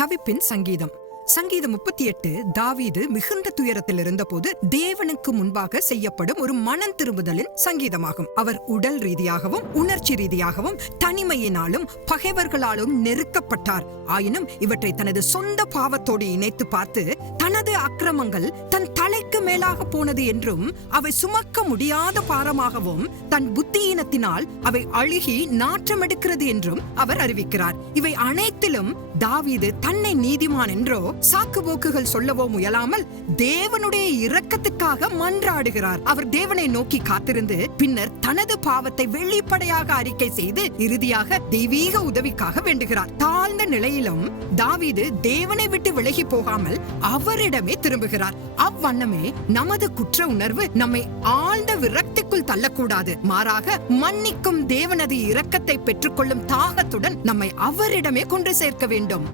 தவிப்பின் சங்கீதம். சங்கீதம் 38 தாவீது மிகுந்த துயரத்தில் இருந்தபோது தேவனுக்கு முன்பாக செய்யப்படும் ஒரு மனம் திரும்புதலின் சங்கீதமாகும். அவர் உடல் ரீதியாகவும் உணர்ச்சி ரீதியாகவும் தனிமையினாலும் பகைவர்களாலும் நெருக்கப்பட்டார். ஆயினும் இவற்றை தனது சொந்த பாவத்தோடு இணைத்து பார்த்து தனது அக்கிரமங்கள் தன் தலைக்கு மேலாக போனது என்றும் அவை சுமக்க முடியாத பாரமாகவும் தன் புத்தியீனத்தினால் அவை அழுகி நாற்றமெடுக்கிறது என்றும் அவர் அறிவிக்கிறார். இவை அனைத்திலும் தாவீது தன்னை நீதிமான் என்றோ சாக்கு போக்குகள் சொல்லவோ முயலாமல் தேவனுடைய இரக்கத்துக்காக மன்றாடுகிறார். அவர் தேவனை நோக்கி காத்திருந்து பின்னர் தனது பாவத்தை வெளிப்படையாக அறிக்கை செய்து இறுதியாக தெய்வீக உதவிக்காக வேண்டுகிறார். தாழ்ந்த நிலையிலும் தாவீது தேவனை விட்டு விலகி போகாமல் அவரிடமே திரும்புகிறார். அவ்வண்ணமே நமது குற்ற உணர்வு நம்மை ஆழ்ந்த விரக்திக்குள் தள்ளக்கூடாது. மாறாக மன்னிக்கும் தேவனது இரக்கத்தை பெற்றுக்கொள்ளும் தாகத்துடன் நம்மை அவரிடமே கொண்டு சேர்க்க வேண்டும்.